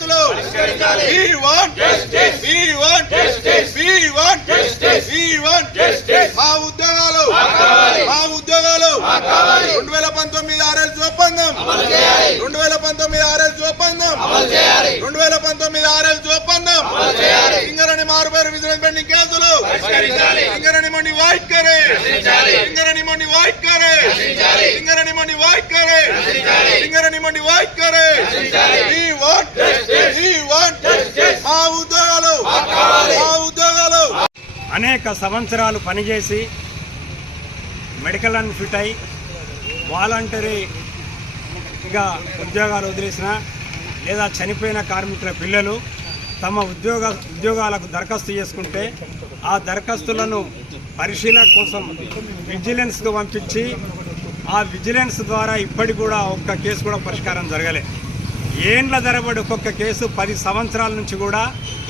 చేతులు మా ఉద్యోగాలు. మా రెండు వేల పంతొమ్మిది ఆర్ఎల్స్ ఒప్పందం రెండు వేల పంతొమ్మిది ఆర్ఎల్స్ ఒప్పందం రెండు వేల పంతొమ్మిది ఆర్ఎల్స్ ఒప్పందం సింగరణి మారుపేరు విజిలెన్స్ పెండింగ్ కేసులు. సింగరణి మండి వాయిట్ కరే సింగరణి మండి వాయిట్ కరే సింగరణి మండి వాయిట్ కరే సింగరణి మండి వాయిట్ కరే మా ఉద్యోగాలు. మా ఉద్యోగాలు. అనేక సంవత్సరాలు పనిచేసి మెడికల్ అండ్ ఫిట్ అయి వాలంటరీగా ఉద్యోగాలు వదిలేసిన లేదా చనిపోయిన కార్మికుల పిల్లలు తమ ఉద్యోగ ఉద్యోగాలకు దరఖాస్తు చేసుకుంటే ఆ దరఖాస్తులను పరిశీలన కోసం విజిలెన్స్కు పంపించి ఆ విజిలెన్స్ ద్వారా ఇప్పటికి కూడా ఒక్క కేసు కూడా పరిష్కారం జరగలే. ఏండ్ల ధరబడి ఒక్కొక్క కేసు పది సంవత్సరాల నుంచి కూడా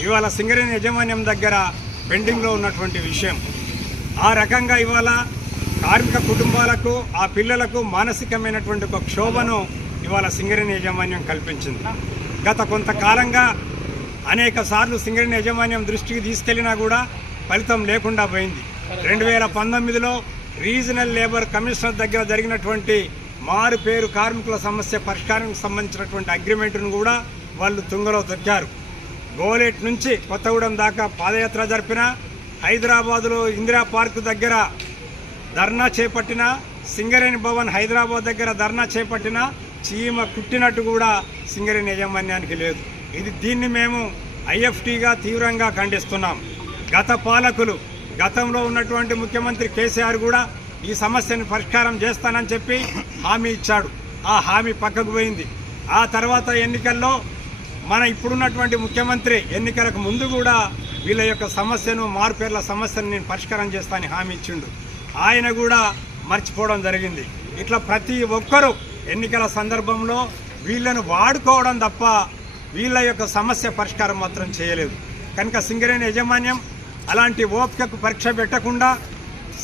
ఇవాళ సింగరేణి యాజమాన్యం దగ్గర పెండింగ్లో ఉన్నటువంటి విషయం. ఆ రకంగా ఇవాళ కార్మిక కుటుంబాలకు ఆ పిల్లలకు మానసికమైనటువంటి ఒక క్షోభను ఇవాళ సింగరేణి యాజమాన్యం కల్పించింది. గత కొంతకాలంగా అనేక సార్లు సింగరేణి యాజమాన్యం దృష్టికి తీసుకెళ్ళినా కూడా ఫలితం లేకుండా పోయింది. రెండు వేల పంతొమ్మిదిలో రీజనల్ లేబర్ కమిషనర్ దగ్గర జరిగినటువంటి మారు పేరు కార్మికుల సమస్య పరిష్కారానికి సంబంధించినటువంటి అగ్రిమెంట్ను కూడా వాళ్ళు తుంగలో తొక్కారు. గోలేట్ నుంచి కొత్తగూడెం దాకా పాదయాత్ర జరిపిన హైదరాబాదులో ఇందిరా పార్క్ దగ్గర ధర్నా చేపట్టిన సింగరేణి భవన్ హైదరాబాద్ దగ్గర ధర్నా చేపట్టిన చీమ కుట్టినట్టు కూడా సింగరేణి యాజమాన్యానికి లేదు. ఇది దీన్ని మేము ఐఎఫ్టీగా తీవ్రంగా ఖండిస్తున్నాం. గత పాలకులు గతంలో ఉన్నటువంటి ముఖ్యమంత్రి కేసీఆర్ కూడా ఈ సమస్యను పరిష్కారం చేస్తానని చెప్పి హామీ ఇచ్చాడు. ఆ హామీ పక్కకు పోయింది. ఆ తర్వాత ఎన్నికల్లో మన ఇప్పుడున్నటువంటి ముఖ్యమంత్రి ఎన్నికలకు ముందు కూడా వీళ్ళ యొక్క సమస్యను మార్పేర్ల సమస్యను నేను పరిష్కారం చేస్తానని హామీ ఇచ్చిండు. ఆయన కూడా మర్చిపోవడం జరిగింది. ఇట్లా ప్రతి ఒక్కరూ ఎన్నికల సందర్భంలో వీళ్ళను వాడుకోవడం తప్ప వీళ్ళ యొక్క సమస్య పరిష్కారం మాత్రం చేయలేదు. కనుక సింగరేణి యాజమాన్యం అలాంటి ఓపికకు పరీక్ష పెట్టకుండా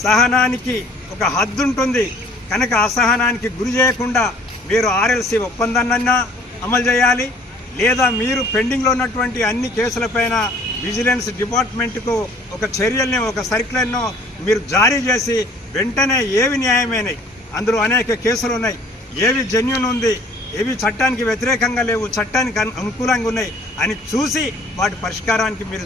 సహనానికి ఒక హద్దు ఉంటుంది. కనుక అసహనానికి గురి చేయకుండా మీరు ఆర్ఎల్సీ ఒప్పందాన్నన్నా అమలు చేయాలి. లేదా మీరు పెండింగ్లో ఉన్నటువంటి అన్ని కేసులపైన విజిలెన్స్ డిపార్ట్మెంట్కు ఒక చర్యల్ని ఒక సర్కిల్ను మీరు జారీ చేసి వెంటనే ఏవి న్యాయమైనవి అందులో అనేక కేసులు ఉన్నాయి. ఏవి జెన్యున్ ఉంది? ఏవి చట్టానికి వ్యతిరేకంగా లేవు? చట్టానికి అనుకూలంగా ఉన్నాయి? అని చూసి వాటి పరిష్కారానికి మీరు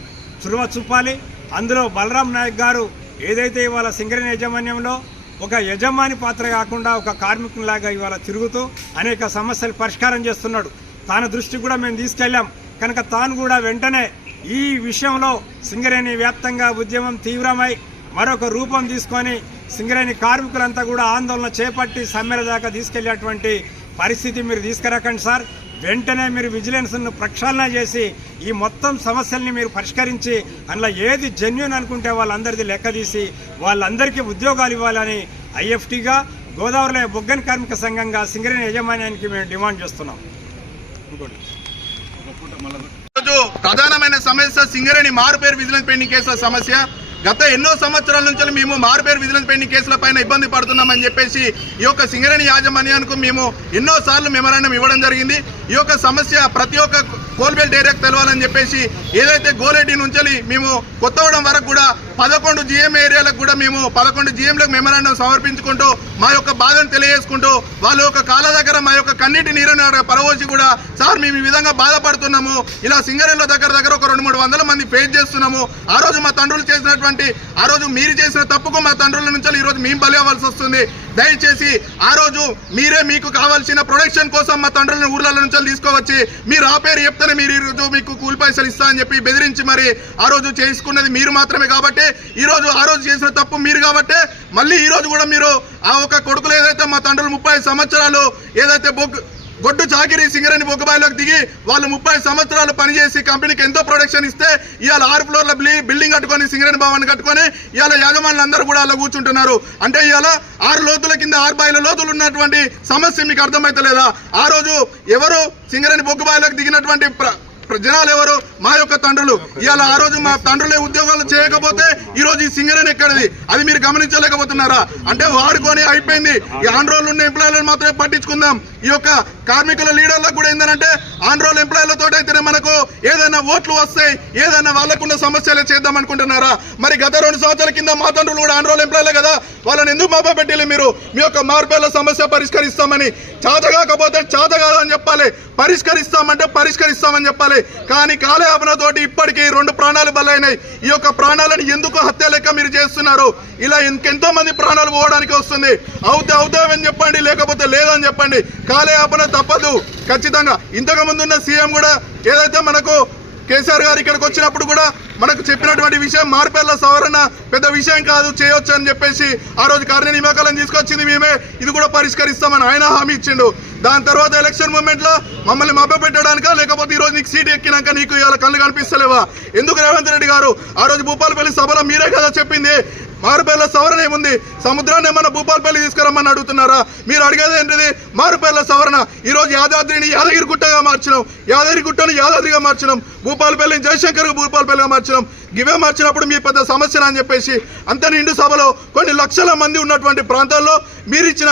చురువ చూపాలి. అందులో బలరాం నాయక్ గారు ఏదైతే ఇవాళ సింగరేణి యాజమాన్యంలో ఒక యజమాని పాత్ర కాకుండా ఒక కార్మికునిలాగా ఇవాళ తిరుగుతూ అనేక సమస్యలు పరిష్కారం చేస్తున్నాడు. తాను దృష్టి కూడా మేము తీసుకెళ్ళాం. కనుక తాను కూడా వెంటనే ఈ విషయంలో సింగరేణి వ్యాప్తంగా ఉద్యమం తీవ్రమై మరొక రూపం తీసుకొని సింగరేణి కార్మికులంతా కూడా ఆందోళన చేపట్టి సమ్మెల దాకా తీసుకెళ్ళేటువంటి పరిస్థితి మీరు తీసుకురాకండి సార్. వెంటనే మీరు విజిలెన్స్ను ప్రక్షాళన చేసి ఈ మొత్తం సమస్యల్ని మీరు పరిష్కరించి అందులో ఏది జెన్యున్ అనుకుంటే వాళ్ళందరిది లెక్క తీసి వాళ్ళందరికీ ఉద్యోగాలు ఇవ్వాలని ఐఎఫ్టీగా గోదావరిలో బొగ్గన్ కార్మిక సంఘంగా సింగరేణి యాజమాన్యానికి మేము డిమాండ్ చేస్తున్నాం. ప్రధానమైన సమస్య సింగరేణి మారుపేరు విజిలెన్స్ పెండింగ్ కేసుల సమస్య. గత ఎన్నో సంవత్సరాల నుంచి మేము మారుపేరు విజిలెన్స్ పెండింగ్ కేసుల పైన ఇబ్బంది పడుతున్నామని చెప్పేసి ఈ యొక్క సింగరేణి యాజమాన్యానికి మేము ఎన్నో సార్లు మెమరాండం ఇవ్వడం జరిగింది. ఈ యొక్క సమస్య ప్రతి ఒక్క కోల్బెల్ట్ ఏరియాకు తెలవాలని చెప్పేసి ఏదైతే గోలెడ్డి నుంచి మేము కొత్తవడం వరకు కూడా పదకొండు జిఎం ఏరియాలకు కూడా మేము పదకొండు జిఎంలకు మెమరాండం సమర్పించుకుంటూ మా యొక్క బాధను తెలియజేసుకుంటూ వాళ్ళ యొక్క కాళ్ళ దగ్గర మా యొక్క కన్నీటి నీరుని పరవోసి కూడా సార్ మేము ఈ విధంగా బాధపడుతున్నాము. ఇలా సింగరేణిలో దగ్గర దగ్గర ఒక రెండు మూడు వందల మంది ఫేస్ చేస్తున్నాము. ఆ రోజు మా తండ్రులు చేసినటువంటి ఆ రోజు మీరు చేసిన తప్పుకు మా తండ్రుల నుంచి ఈరోజు మేము బలి అవ్వాల్సి వస్తుంది. దయచేసి ఆ రోజు మీరే మీకు కావాల్సిన ప్రొడక్షన్ కోసం మా తండ్రులను ఊర్ల నుంచి తీసుకువచ్చి మీరు ఆ పేరు చెప్తేనే మీరు ఈ రోజు మీకు కూలి పైసలు ఇస్తా అని చెప్పి బెదిరించి మరి ఆ రోజు చేసుకున్నది మీరు మాత్రమే కాబట్టి ఈ రోజు ఆ రోజు చేసిన తప్పు మీరు కాబట్టి మళ్ళీ ఈ రోజు కూడా మీరు ఆ ఒక కొడుకులు ఏదైతే మా తండ్రులు ముప్పై సంవత్సరాలు ఏదైతే బొగ్గు గొడ్డు చాకిరి సింగరేణి బొగ్గబాయిలోకి దిగి వాళ్ళు ముప్పై సంవత్సరాలు పనిచేసి కంపెనీకి ఎంతో ప్రొడక్షన్ ఇస్తే ఇవాళ ఆరు ఫ్లోర్ల బిల్డింగ్ బిల్డింగ్ కట్టుకొని సింగరేణి భవన్ కట్టుకొని ఇవాళ యాజమానులు అందరూ కూడా అలా కూర్చుంటున్నారు. అంటే ఇవాళ ఆరు లోతుల కింద ఆరు బాయిల లోతులు ఉన్నటువంటి సమస్య మీకు అర్థమైతలేదా? ఆ రోజు ఎవరు సింగరేణి బొగ్గుబాయిలోకి దిగినటువంటి జనాలు ఎవరు మా యొక్క తండ్రులు. ఇవాళ ఆ రోజు మా తండ్రులే ఉద్యోగాలు చేయకపోతే ఈ రోజు ఈ సింగరేణి ఎక్కడిది? అది మీరు గమనించలేకపోతున్నారా? అంటే వాడుకొని అయిపోయింది. ఈ ఆంధ్రోలు ఉన్న ఎంప్లాయీలను మాత్రమే పట్టించుకుందాం. ఈ యొక్క కార్మికుల లీడర్లకు కూడా ఏంటంటే ఆంధ్రోల్ ఎంప్లాయీలతో అయితేనే మనకు ఏదైనా ఓట్లు వస్తాయి ఏదైనా వాళ్ళకున్న సమస్యలే చేద్దాం అనుకుంటున్నారా? మరి గత రెండు సంవత్సరాల కింద మా తండ్రులు కూడా ఆంధ్రోల్ ఎంప్లాయీలే కదా. వాళ్ళని ఎందుకు మాప పెట్టాలి మీరు? మీ యొక్క మార్పుల సమస్య పరిష్కరిస్తామని. చాతగాకపోతే చాత కాదని చెప్పాలి. పరిష్కరిస్తామంటే పరిష్కరిస్తామని చెప్పాలి. కానీ కాలయాపనతోటి ఇప్పటికీ రెండు ప్రాణాలు బలైనాయి. ఈ యొక్క ప్రాణాలను ఎందుకు హత్య లెక్క మీరు చేస్తున్నారు? ఇలా ఇంకెంతో మంది ప్రాణాలు పోవడానికి వస్తుంది. అవుతే అవుతామని చెప్పండి లేకపోతే లేదని చెప్పండి. కాలయాపన తప్పదు. ఖచ్చితంగా. ఇంతకు ముందున్న సీఎం కూడా ఏదైతే మనకు కేసీఆర్ గారు ఇక్కడికి వచ్చినప్పుడు కూడా మనకు చెప్పినటువంటి విషయం మార్పెల్ల సవరణ పెద్ద విషయం కాదు చేయొచ్చు అని చెప్పేసి ఆ రోజు కార్య నియామకాలను తీసుకొచ్చింది మేమే. ఇది కూడా పరిష్కరిస్తామని ఆయన హామీ ఇచ్చిండు. దాని తర్వాత ఎలక్షన్ మూమెంట్లో మమ్మల్ని మభ్య పెట్టడానికా లేకపోతే ఈ రోజు నీకు సీట్ ఎక్కినాక నీకు ఇవాళ కళ్ళు కనిపిస్తలేవా? ఎందుకు రేవంత్ రెడ్డి గారు ఆ రోజు భూపాలపల్లి సభలో మీరే కదా చెప్పింది? మారుపేర్ల సవరణ ఏముంది? సముద్రాన్ని ఏమన్నా భూపాలపల్లి తీసుకురమ్మని అడుగుతున్నారా? మీరు అడిగేది ఏంటిది? మారుపేర్ల సవరణ. ఈరోజు యాదాద్రిని యాదగిరి గుట్టగా మార్చినాం. యాదగిరి గుట్టను యాదాద్రిగా మార్చినాం. భూపాలపల్లిని జయశంకర్ భూపాలపల్లిగా మార్చినాం. గివే మార్చినప్పుడు మీ పెద్ద సమస్య అని చెప్పేసి అంత నిండు సభలో కొన్ని లక్షల మంది ఉన్నటువంటి ప్రాంతాల్లో మీరిచ్చిన